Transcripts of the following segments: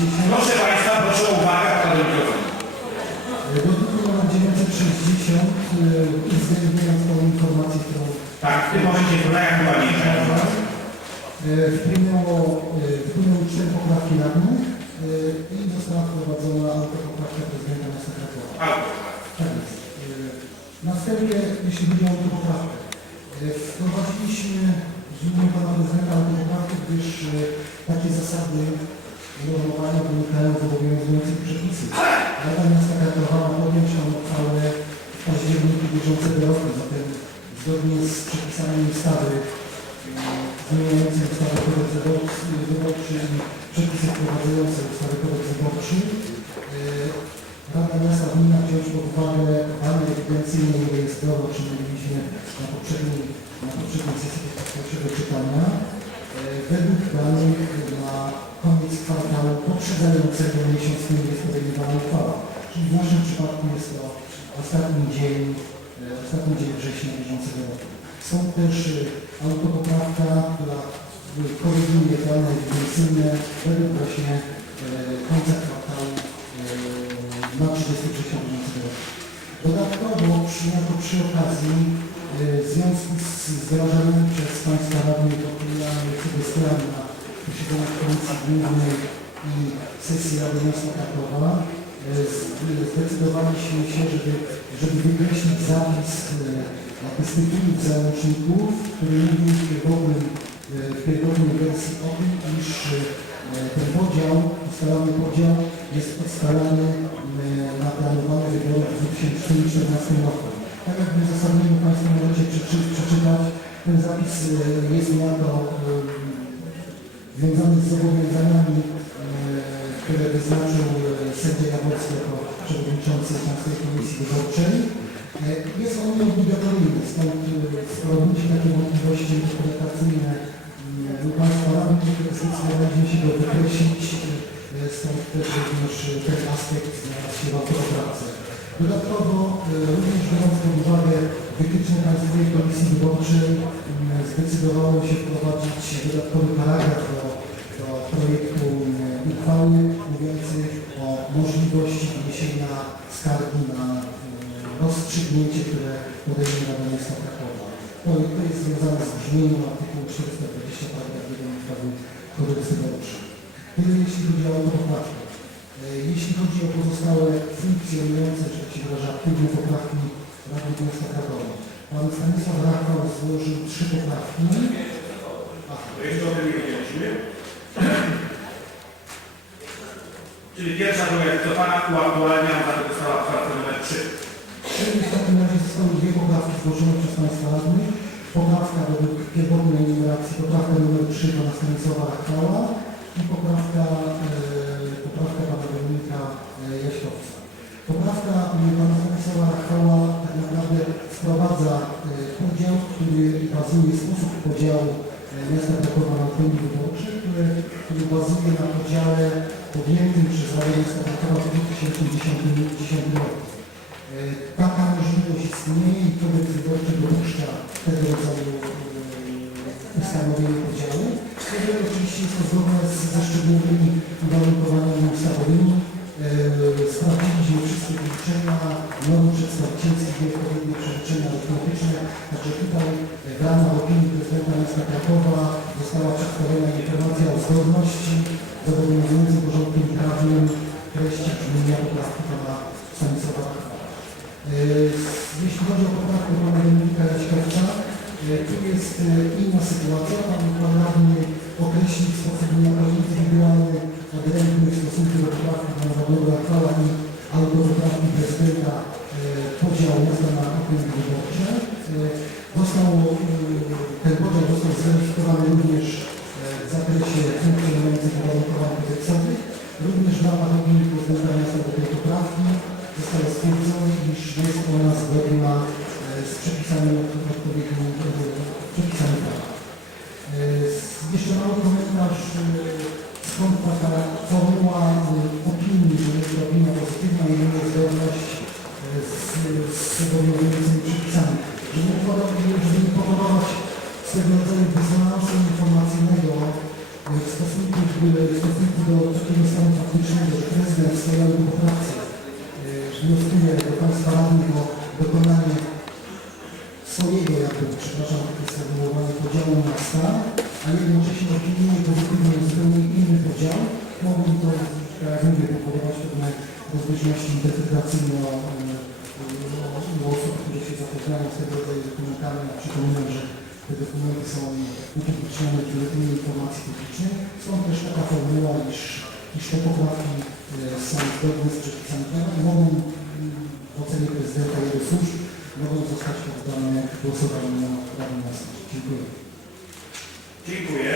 Proszę państwa, proszę o uwagę, a pan do mikrofonu. e, do druku nr 960 e, uwzględniając tą informację, którą Tak, w tym momencie to najaktualniejsza informacja. e, wpłynęło, e, wpłynęły cztery poprawki radnych e, i została wprowadzona autopoprawka prezydenta Krakowa. Albo. Tak jest. E, Następnie, jeśli chodzi o autopoprawkę, wprowadziliśmy w imieniu pana prezydenta autopoprawkę, gdyż takie zasady unormowania wynikają z obowiązujących przepisów. Rada Miasta Krakowa tą uchwałę w październiku bieżącego roku, zatem zgodnie z przepisami ustawy e, zmieniającej ustawę kodeks wyborczy i przepisy wprowadzające ustawę kodeks wyborczy, e, Rada Miasta powinna wziąć pod uwagę dane ewidencyjne i rejestrowe, o czym mówiliśmy na poprzedniej, na poprzedniej sesji pierwszego czytania. E, Według danych na koniec kwartału poprzedzającego miesiąc, którym jest podejmowana uchwała. Czyli w naszym przypadku jest to ostatni dzień, e, ostatni dzień września bieżącego roku. Są też e, autopoprawka, która koryguje dane ewidencyjne według właśnie e, końca kwartału na 30 września bieżącego roku. Dodatkowo przy, przy okazji w związku z wdrażanymi przez Państwa radnych opiniami sugestiami na posiedzeniach Komisji Głównej i sesji Rady Miasta Krakowa zdecydowaliśmy się, żeby, żeby wykreślić zapis jakby z tytułów załączników, który mówił w pierwotnym, e, w pierwotnej wersji o tym, iż ten podział, ustalony podział jest ustalany na planowane wybory w 2014 roku. Tak jak w uzasadnieniu Państwo możecie przeczy- przeczytać, ten zapis e, jest niejako e, związany z zobowiązaniami, e, które wyznaczył e, sędzia Jaworski jako przewodniczący Państwowej Komisji Wyborczej. E, Jest on nieobligatoryjny, stąd skoro takie wątpliwości interpretacyjne mm, u Państwa radnych, zdecydowaliśmy się go wykreślić, stąd też również ten aspekt znalazł się w autopoprawce. Dodatkowo, również biorąc pod uwagę wytyczne Państwowej Komisji Wyborczej, m, zdecydowało się wprowadzić dodatkowy paragraf projektu uchwały mówiący o możliwości wniesienia skargi na m, rozstrzygnięcie, które podejmie Rada Miasta Krakowa. To, to jest związane z brzmieniem artykułu 420 paragraf 1 ustawy Kodeks Wyborczy. Tyle jeśli chodzi o autopoprawkę. E, Jeśli chodzi o pozostałe funkcjonujące, tak się wyraża, aktywne poprawki Rady Miasta Krakowa. Pan Stanisław Rachał złożył trzy poprawki. Ach, To. Czyli pierwsza była wycofana, uaktualniam, zatem została poprawka numer 3. Czyli w takim razie zostały dwie poprawki zgłoszone przez Państwa radnych. Poprawka według pierwotnej numeracji, poprawka numer 3 pana Stanisława Rachała i poprawka, e, poprawka pana Dominika e, Jaśkowca. Poprawka e, pana Stanisława Rachała tak naprawdę wprowadza e, podział, który bazuje, sposób podziału miasta Krakowa na okręgi wyborcze, który, który bazuje na podziale podjętym przez Radę Miasta Krakowa w 2010 roku. E, Taka możliwość istnieje i kodeks wyborczy dopuszcza tego rodzaju e, ustanowienie podziału. Oczywiście jest to zgodne ze szczególnymi uwarunkowaniami ustawowymi. E, Sprawdziliśmy wszystkie wyliczenia, normy przedstawicielskie i odpowiednie przeliczenia arytmetyczne. Także tutaj e, w ramach opinii prezydenta miasta Krakowa została przedstawiona informacja o zgodności z obowiązującym porządkiem prawnym treści brzmienia poprawki pana Stanisława Rachmana. E, Jeśli chodzi o poprawkę pana Dominika Jaśkowca, e, tu jest e, inna sytuacja. Pan, pan radny określił w sposób niejako indywidualny odrębny w stosunku do Władysława Rachmana i albo poprawki prezydenta e, podział miasta na okręgi wyborcze. E, Został, e, ten podział został zweryfikowany również e, w zakresie funkcjonujących uwarunkowań kodeksowych. Również w ramach opinii prezydenta miasta do tej poprawki zostało stwierdzone, iż jest ona zgodna z przepisami od- odpowiednimi przepisami prawa. Jeszcze mały komentarz z stąd taka formuła y, opinii, że jest to opinia pozytywna i nie jest zgodność y, z, z obowiązującymi przepisami. Żeby żeby powodować swego rodzaju dysonansu informacyjnego y, w stosunku, w stosunku do takiego stanu faktycznego, że prezydent w swojej autopoprawce y, wnioskuje do Państwa radnych o dokonanie swojego, jakby, przepraszam, sformułowanie podziału miasta, a jednocześnie opiniuje pozytywnie zupełnie inny podział, mogłoby to, tak jak mówię, powodować pewne rozbieżności interpretacyjne o, e, u osób, które się zapoznają z tego rodzaju dokumentami. Ja przypominam, że te dokumenty są upublicznione w Biuletynie Informacji Publicznej. Stąd też taka formuła, iż, iż te poprawki e, są zgodne z przepisami prawa i mogą w ocenie prezydenta i jego służb mogą zostać poddane głosowaniu na Radzie Miasta. Dziękuję. Dziękuję.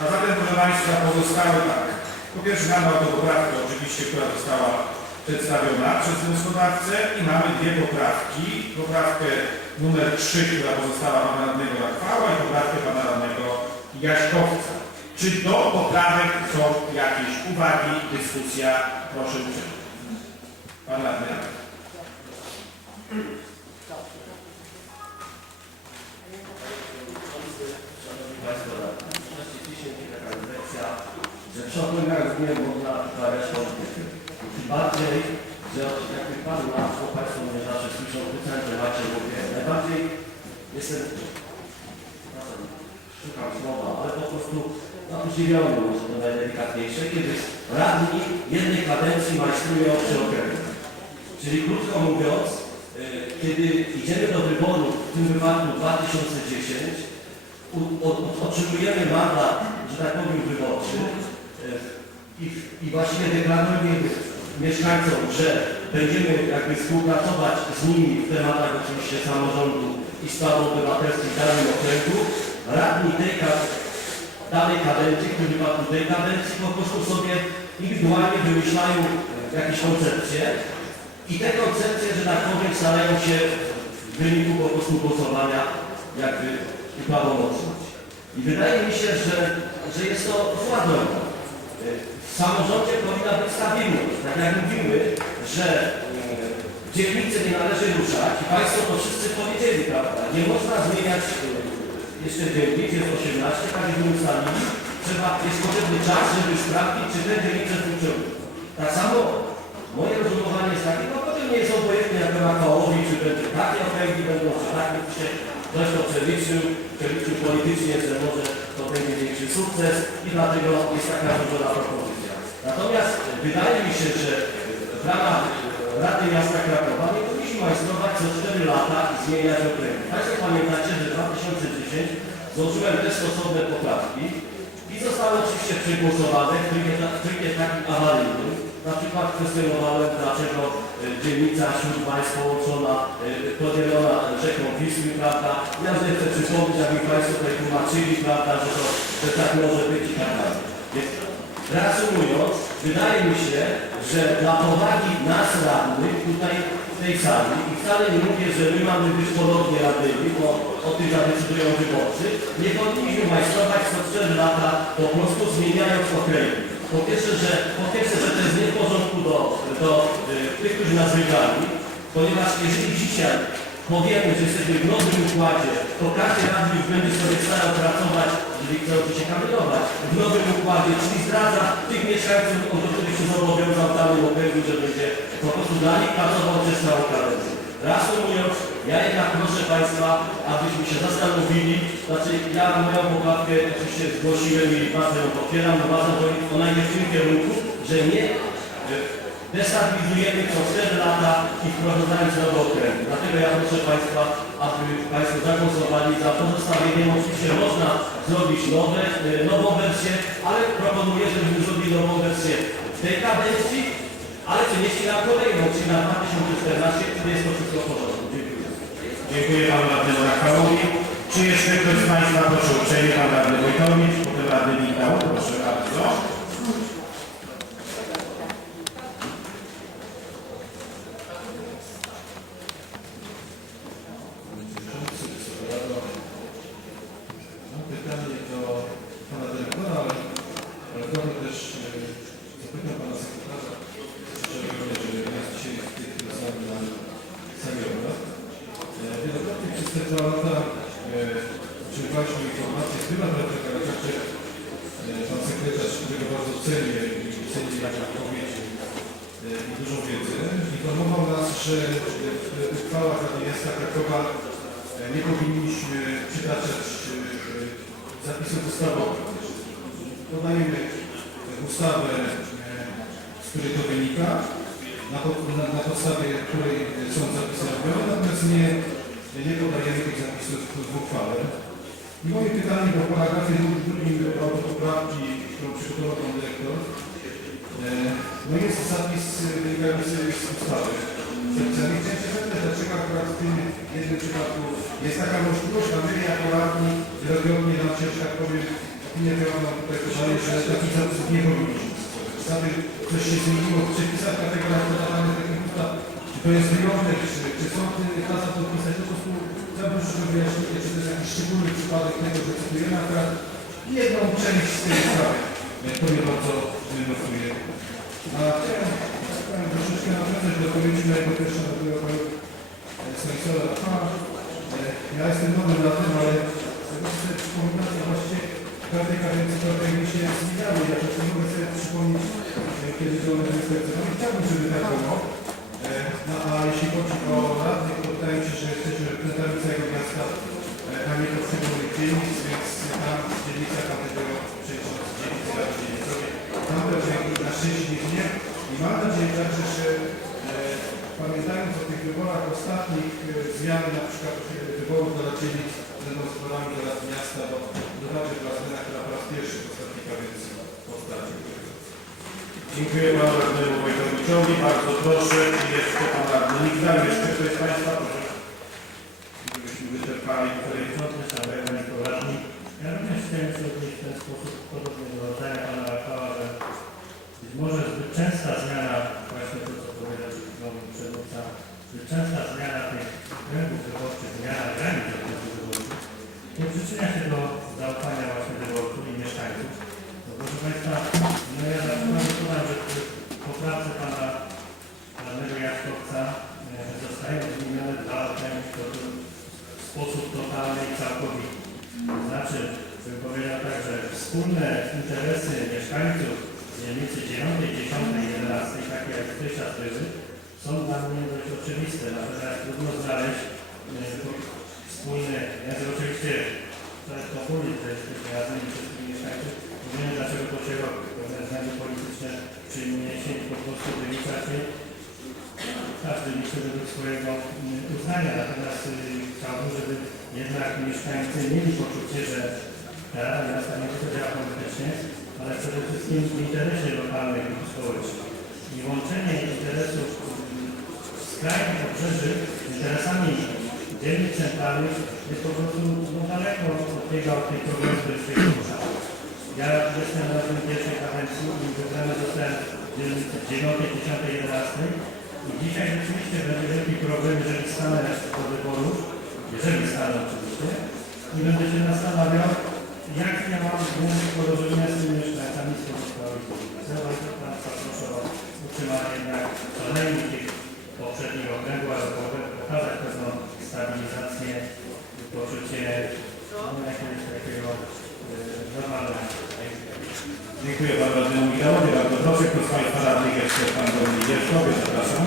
A zatem, proszę Państwa, pozostałe tak. Po pierwsze mamy autopoprawkę oczywiście, która została przedstawiona przez wnioskodawcę i mamy dwie poprawki. Poprawkę numer 3, która pozostała pana radnego Rafała i poprawkę pana radnego Jaśkowca. Czy do poprawek są jakieś uwagi, dyskusja? Proszę uprzejmie. Pan radny. Że w szoplinach z nie można uprawiać politykę. Tym bardziej, że od jakby Panu na co Państwo mnie zawsze słyszą w tym temacie mówię, najbardziej jestem, szukam słowa, ale po prostu no, zdziwiony, może to najdelikatniejsze, kiedy radni jednej kadencji majstrują przy okręgu. Czyli krótko mówiąc, y, kiedy idziemy do wyborów, w tym wypadku 2010, u- o- o- otrzymujemy mandat, że tak powiem, wyborczy y, i, i właściwie deklarujemy mieszkańcom, że będziemy jakby współpracować z nimi w tematach oczywiście samorządu i spraw obywatelskich w danym okręgu. Radni tej danej kadencji, tym wypadku tej kadencji, po prostu sobie indywidualnie wymyślają y, jakieś koncepcje i te koncepcje, że tak powiem, starają się w wyniku po prostu głosowania jakby uprawomocnić. I wydaje mi się, że, że jest to zła droga. Y, W samorządzie powinna być stabilność. Tak jak mówimy, że y, dzielnicy nie należy ruszać i Państwo to wszyscy powiedzieli, prawda? Nie można zmieniać y, jeszcze dzielnic, jest 18, tak jak my. Trzeba, jest potrzebny czas, żeby sprawdzić, czy te dzielnice funkcjonują. Tak samo Moje rozumowanie jest takie, no potem nie jest obojętne jak na kołowi, czy będzie takie okręgi będą, czy takie, się ktoś to przeliczył, przeliczył politycznie, że może to będzie większy sukces i dlatego jest taka złożona propozycja. Natomiast wydaje mi się, że w ramach Rady Miasta Krakowa nie powinniśmy majstrować co 4 lata i zmieniać okręgi. Państwo pamiętacie, że w 2010 złożyłem te stosowne poprawki i zostały oczywiście przegłosowane w trybie, w trybie takim awaryjnym. Na przykład kwestionowałem, dlaczego y, dzielnica Śródma jest połączona, y, podzielona rzeką Wisły, prawda? Ja chcę przypomnieć, mi Państwo tutaj tłumaczyli, prawda, że, to, że tak może być i tak dalej. Reasumując, wydaje mi się, że dla powagi nas radnych tutaj w tej sali i wcale nie mówię, że my mamy być podobnie radnymi, bo o tym zadecydują wyborcy, nie powinniśmy majstrować co 4 lata po prostu zmieniając okręgi. Po pierwsze, że, po pierwsze, że to jest nie w porządku do, do y, tych, którzy nas wybrali, ponieważ jeżeli dzisiaj powiemy, że jesteśmy w nowym układzie, to każdy już będzie sobie starał pracować, jeżeli chce się kandydować, w nowym układzie, czyli zdradza tych mieszkańców, o których się zobowiązał w danym że będzie po prostu dla nich pracował przez całą kadencję. Reasumując, ja jednak proszę Państwa, abyśmy się zastanowili, znaczy ja moją poprawkę oczywiście zgłosiłem i bardzo ją popieram, uważam, że ona idzie w tym kierunku, że nie destabilizujemy co 4 lata i wprowadzając nowe okręgi. Dlatego ja proszę Państwa, aby Państwo zagłosowali za pozostawieniem. Oczywiście można zrobić nowe, e, nową wersję, ale proponuję, żebyśmy zrobili nową wersję w tej kadencji, ale przenieśli na kolejną, czyli na 2014, wtedy jest to wszystko w porządku. Dziękuję. Dziękuję panu radnemu Rafałowi. Czy jeszcze ktoś z Państwa proszę uprzejmie, pan radny Wojtowicz, potem radny Michał, proszę bardzo. Mam pytanie do pana dyrektora, ale ale zgodnie też e, zapytam Pana Sekretarza, szczególnie, że jest dzisiaj w tej chwili sami na sali obrad. E, Te dwa lata e, otrzymywaliśmy informacje Biura Radnego, ale także e, Pan Sekretarz, którego bardzo cenię i cenię jak odpowiedzi e, i dużą wiedzę, informował nas, że w uchwałach Rady Miasta Krakowa e, nie powinniśmy przytaczać e, zapisów ustawowych. Podajemy ustawę, e, z której to wynika, na, na, na podstawie której są zapisy natomiast nie, nie podajemy tych zapisów w uchwale. I moje pytanie do paragrafie drugim autopoprawki, którą przygotował pan dyrektor. E, No jest zapis e, wynikający z ustawy. Chciałem się zapytać, dlaczego akurat w tym jednym przypadku jest taka możliwość, a my jako radni wielokrotnie nam się, że tak powiem, opinia miała nam tutaj podaje, że takich zapisów nie powinniśmy. Zatem coś się zmieniło w przepisach, dlatego nam podawamy ustaw. Czy to jest wyjątek, czy, czy sąd kazał to wpisać, po prostu chciałbym, żeby wyjaśnić, czy to jest jakiś szczególny przypadek tego, że cytujemy akurat jedną część z tej. E, To mnie bardzo denerwuje. A chciałem, troszeczkę nawiązać do wypowiedzi mojego pierwszego Stanisława Ja jestem nowym na tym, ale sobie przypominam, to właściwie każdej kadencji trochę mi się zmieniały. Ja też nie mogę sobie przypomnieć, e, kiedy byłem na ministerstwie. No i chciałbym, żeby tak było. E, No a jeśli chodzi o radnych, to wydaje mi się, że jesteśmy reprezentantami całego miasta, e, a nie poszczególnych dzielnic, więc tam dzielnica każdego przejść z dzielnicy na dzielnicowie. Mam nadzieję, że na szczęście nie. I mam nadzieję także, że e, pamiętając o tych wyborach ostatnich, zmiany na przykład wyborów do dzielnic będą z wyborami do rad miasta, bo dodatek dla która po raz pierwszy w ostatniej kadencji. Dziękuję panu radnemu Wojtowiczowi. Bardzo proszę, jeszcze pan radny Nigdal, jeszcze ktoś z Państwa, proszę. Żebyśmy wyczerpali tutaj. Przewodniczący, szanowni Państwo radni, ja również chciałem się odnieść w ten sposób podobnie do zdania Pana Rafała, że być może zbyt częsta zmiana, właśnie to co powiedział przed chwilą przewodnicząca, zbyt częsta zmiana tych okręgów wyborczych, zmiana granic okręgów wyborczych nie przyczynia się do zaufania właśnie wyborców i mieszkańców. No proszę Państwa, no ja na przykład podam, że w poprawce Pana Radnego Jaskowca e, zostają zmienione dwa okręgi, to w sposób totalny i całkowity. To znaczy, bym powiedział tak, że wspólne interesy mieszkańców z dzielnicy 9, 10, 11, takie jak dotychczas były, są dla mnie dość oczywiste, natomiast trudno znaleźć e, po- wspólne, więc oczywiście to jest populizm, to jest razem wszystkich mieszkańców. Nie wiem dlaczego to się robi, pewne względy polityczne, czy nie chcieć po prostu wyliczać je każdy liczy według swojego mm, uznania, natomiast y, chciałbym, żeby jednak mieszkańcy mieli poczucie, że ta Rada Miasta nie tylko działa politycznie, ale przede wszystkim w interesie lokalnych i społecznych. I łączenie interesów mm, skrajnych obrzeży interesami dzielnic centralnych jest po prostu no, daleko od tego, od tej porusza. Ja jestem na tym pierwszej kadencji i wybrany zostałem w dzielnicy 9, 10, 11 i dzisiaj rzeczywiście będzie wielki problem, jeżeli stanę do wyborów, jeżeli stanę oczywiście, i będę się zastanawiał, jak ja mam względy porozumienia z tymi mieszkańcami z bardzo Państwa proszę o utrzymanie jednak przynajmniej tych poprzednich okręgów, ale po- pokazać pewną stabilizację i poczucie jakiegoś takiego e, normalnego. Dziękuję panu radnemu Michałowi. Bardzo proszę, kto z Państwa radnych jeszcze pan Dominik zapraszam.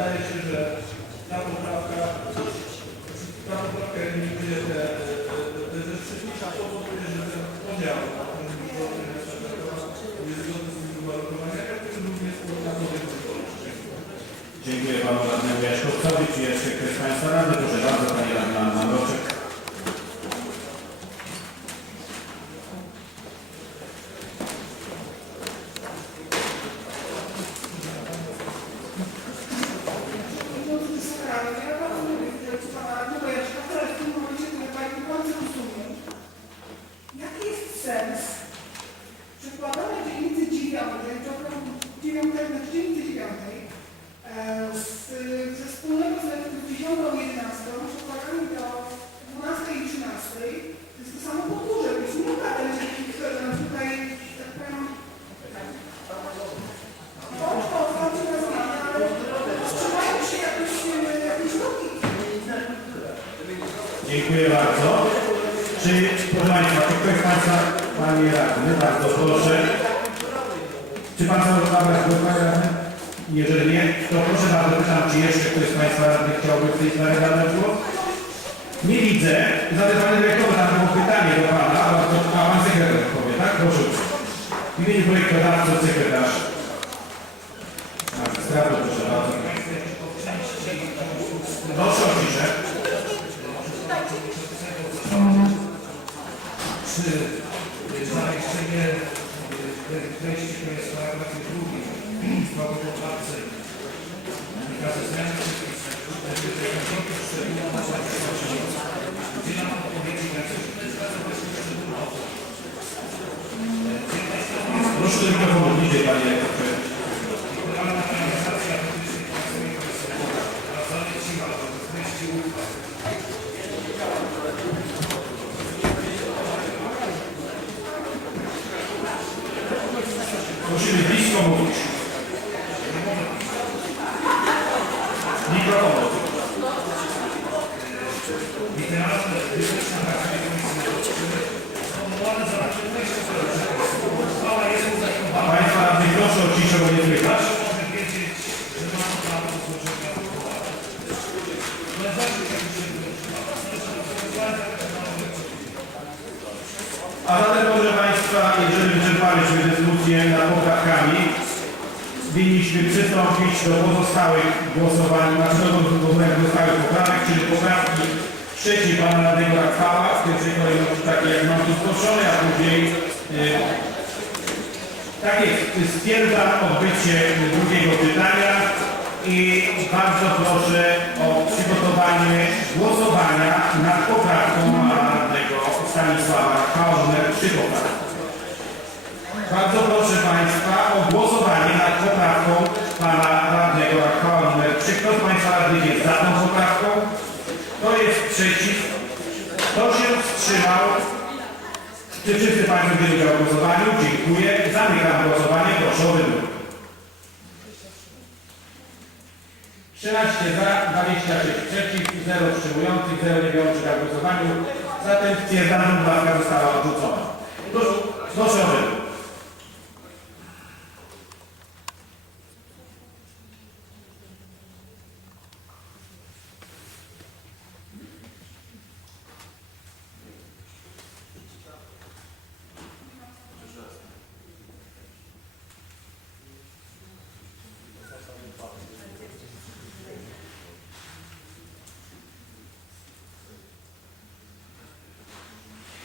wydaje się, że ta poprawka, ta poprawka eliminuje te, te rzeczy a po to powiedzieć, że ten podział na ten jest zgodny z uwarunkowania, jak również na to Dziękuję panu radnemu Jaśkowcowi. Czy jeszcze ktoś z państwa radnych? Czy zamieszczenie treści, to jest paragrafie drugi, w poprawce wynika ze zmiany przepisów, udzielam odpowiedzi na Proszę do mikrofonu bliżej, Panie Rektorze. Generalna organizacja politycznej Państwowej Komisji oraz zaleciła do treści uchwał Musimy blisko mówić. Mikrofon. literalne, wytyczne na Komisji sformułowane za raczej treści Uchwała jest uzasadniona. Państwa radnych proszę o ciszę, bo nie słychać. Może wiedzieć, że ma to prawo do złożenia uchwały. Ale zawsze jak się A zatem, proszę Państwa, jeżeli wyczerpaliśmy dyskusję nad poprawkami, winniśmy do pozostałych głosowań, do głosowania pozostałych poprawek, czyli poprawki trzeciej Pana Radnego Rafała, w pierwszej kolejności takie jak mam tu zgłoszone, a później y, tak jest, stwierdzam odbycie drugiego czytania i bardzo proszę o przygotowanie głosowania nad poprawką Pana Radnego Stanisława numer 3 poprawki. Bardzo proszę Państwa o głosowanie nad poprawką Pana Radnego Rafała numer 3. Kto z Państwa radnych jest za tą poprawką? Kto jest przeciw? Kto się wstrzymał? Czy udział w głosowaniu? Dziękuję. Zamykam głosowanie. Proszę o wybór. 13 za, 26 przeciw, 0 wstrzymujących, 0 nie biorących w głosowaniu. Zatem stwierdzam, że poprawka została odrzucona. Proszę, proszę o wybór.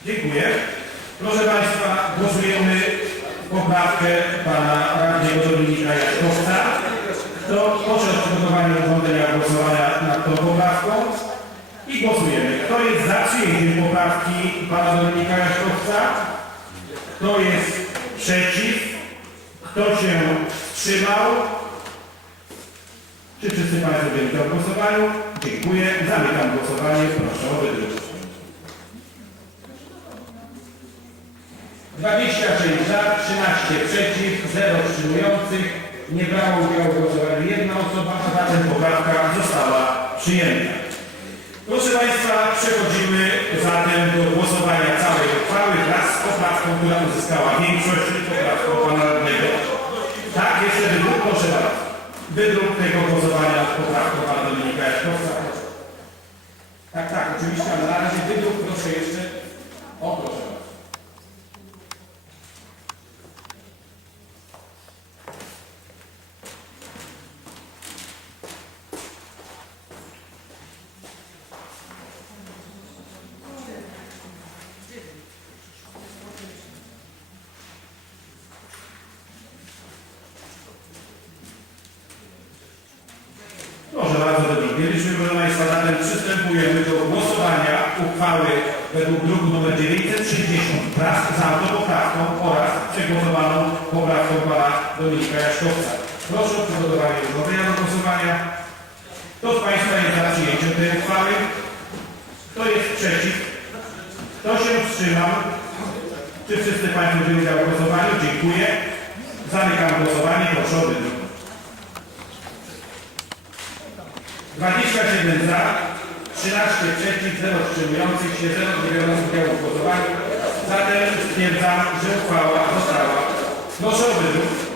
Dziękuję. Proszę Państwa, głosujemy poprawkę Pana Radnego Dominika Jaskowca. Kto proszę o przygotowanie urządzenia głosowania nad tą poprawką i głosujemy. Kto jest za przyjęciem poprawki Pana Dominika Jaskowca? Kto jest przeciw? Kto się wstrzymał? Czy wszyscy Państwo udział w głosowaniu? Dziękuję. Zamykam głosowanie. Proszę o wydruk. 26 za, 13 przeciw, 0 wstrzymujących. Nie brało udziału w głosowaniu jedna osoba, a zatem poprawka została przyjęta. Proszę Państwa, przechodzimy zatem do głosowania całej uchwały wraz z poprawką, która uzyskała większość, czyli poprawką Pana Radnego. Tak, jeszcze wydruk, proszę bardzo. Wydruk tego głosowania z poprawką Pana Dominika Jaśkowca. Tak, tak, oczywiście, ale na razie wydruk proszę jeszcze. O, proszę bardzo. Mieliśmy, proszę Państwa, zatem przystępujemy do głosowania uchwały według druku nr 960 wraz z autopoprawką oraz przegłosowaną poprawką pana Dominika Jaśkowca. Proszę o przygotowanie urządzenia do głosowania. Kto z Państwa jest za przyjęciem tej uchwały? Kto jest przeciw? Kto się wstrzymał? Czy wszyscy Państwo wzięli udział w głosowaniu? Dziękuję. Zamykam głosowanie. Proszę o 27 za, 13 przeciw, 0 wstrzymujących się, 0 wybierających udziału w głosowaniu. Zatem stwierdzam, że uchwała została. Proszę o wyniki.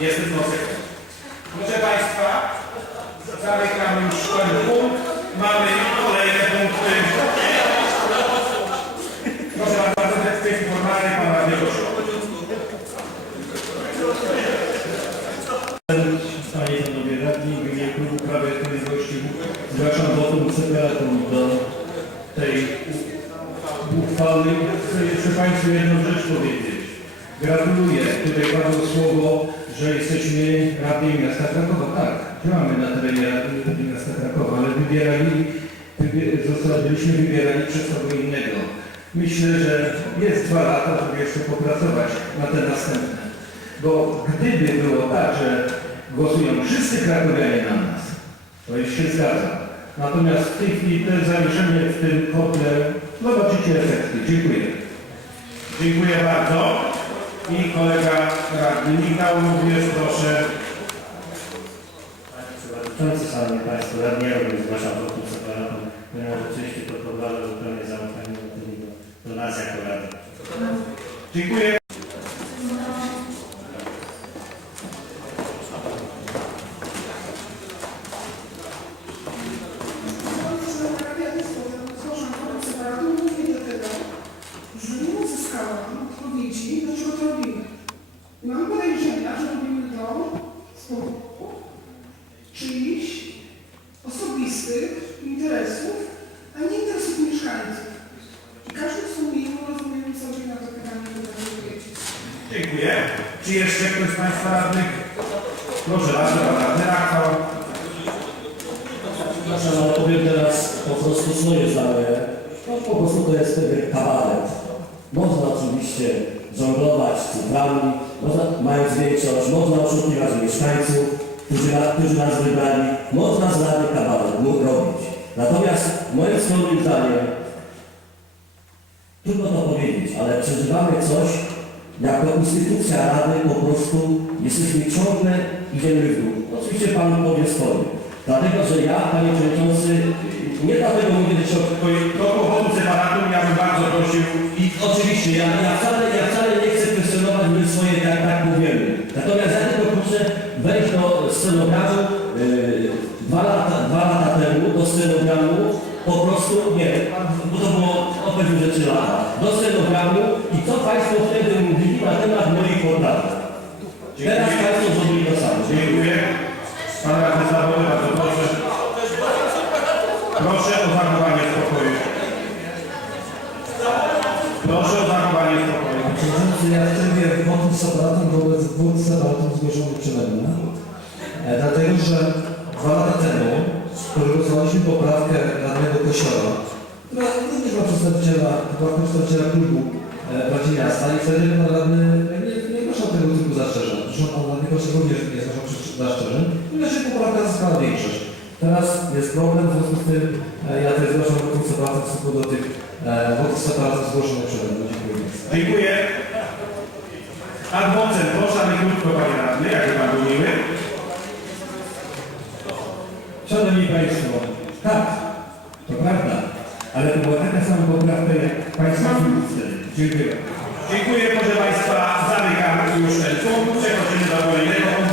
Jest wniosek. Proszę Państwa, zamykam już ten punkt. Mamy kolejne punkty. Proszę bardzo, w kwestii formalnej Pan Radny Koszul. Panie i Panowie Radni, w imieniu Klubu Prawa i Sprawiedliwości zgłaszam wotum separatum do tej uchwały. Chcę jeszcze Państwu jedną rzecz powiedzieć. Gratuluję. Tutaj padło słowo, że jesteśmy radnymi miasta Krakowa. Tak, działamy na terenie Rady Miasta Krakowa, ale wybierali, byliśmy wybierani przez kogo innego. Myślę, że jest dwa lata, żeby jeszcze popracować na te następne. Bo gdyby było tak, że głosują wszyscy krakowianie na nas, to już się zgadza. Natomiast w tej chwili to zamieszanie w tym kotle, zobaczycie efekty. Dziękuję. Dziękuję bardzo. I kolega radny Michał również proszę. Przewodniczący, Szanowni Państwo, radni, ja również zgłaszam wotum separatum, ponieważ oczywiście to podważa zupełnie zaufanie do, do nas jako Rady. Dziękuję. Zgłaszam wotum separatum głównie dlatego, że nie uzyskałam odpowiedzi, dlaczego to robimy. I mam podejrzenia, że robimy to z powodu czyichś osobistych interesów, a nie interesów mieszkańców. I każdy w sumieniu rozumiem sobie na to pytanie potrafi odpowiedzieć. Dziękuję. Czy jeszcze ktoś z Państwa radnych? Proszę bardzo, Pan Radny Rachał. Przepraszam, ale powiem teraz po prostu swoje zdanie. No po prostu to jest pewien kabaret. Można oczywiście żonglować cyframi, można, mając większość, można oszukiwać mieszkańców, którzy, na, którzy nas wybrali. Można znany kabaret mógł robić. Natomiast moim skromnym zdaniem, trudno to powiedzieć, ale przeżywamy coś, jako instytucja Rady po prostu jesteśmy ciągle, idziemy w dół. Oczywiście Pan powie swoje. Dlatego, że ja, Panie Przewodniczący, nie dlatego mówię, że się Do powodu separatum ja bym bardzo prosił i oczywiście ja, ja, wcale, ja wcale nie chcę kwestionować my swoje, jak tak powiemy. Natomiast ja tylko proszę wejść do scenogramu yy, dwa, lata, dwa lata temu, do scenogramu po prostu, nie, bo to było lata, do scenogramu i co Państwo wtedy mówili na temat moich portali. Teraz Państwo zrobili to samo. Dziękuję. Pan Radny Zawody, bardzo proszę. Proszę o zachowanie spokoju. Proszę o zachowanie spokoju. Przewodniczący, ja w trybie separatum wobec dwóch separatów zgłoszonych przeze mnie. E, dlatego, że dwa lata temu przegłosowaliśmy poprawkę radnego Kosiora, która również ma przedstawiciela, była przedstawiciela klubu e, Radzi Miasta i wtedy pan radny nie, nie zgłaszał tego typu zastrzeżeń. Zresztą pan radny Kosior również nie zgłaszał zastrzeżeń, ponieważ się poprawka zyskała większość. Teraz jest problem, w związku z tym e, ja też zgłaszam wotum separatum w stosunku do tych e, wotum separatum zgłoszonych przeze mnie. Dziękuję. Dziękuję. Adwocem, proszę, ale krótko, Panie Radny, jakby Pan był miły. Szanowni Państwo, tak, to prawda, ale to była taka sama poprawka jak Państwa minister. Dziękuję. Dziękuję, proszę Państwa. Zamykam już ten punkt. Przechodzimy do kolejnego.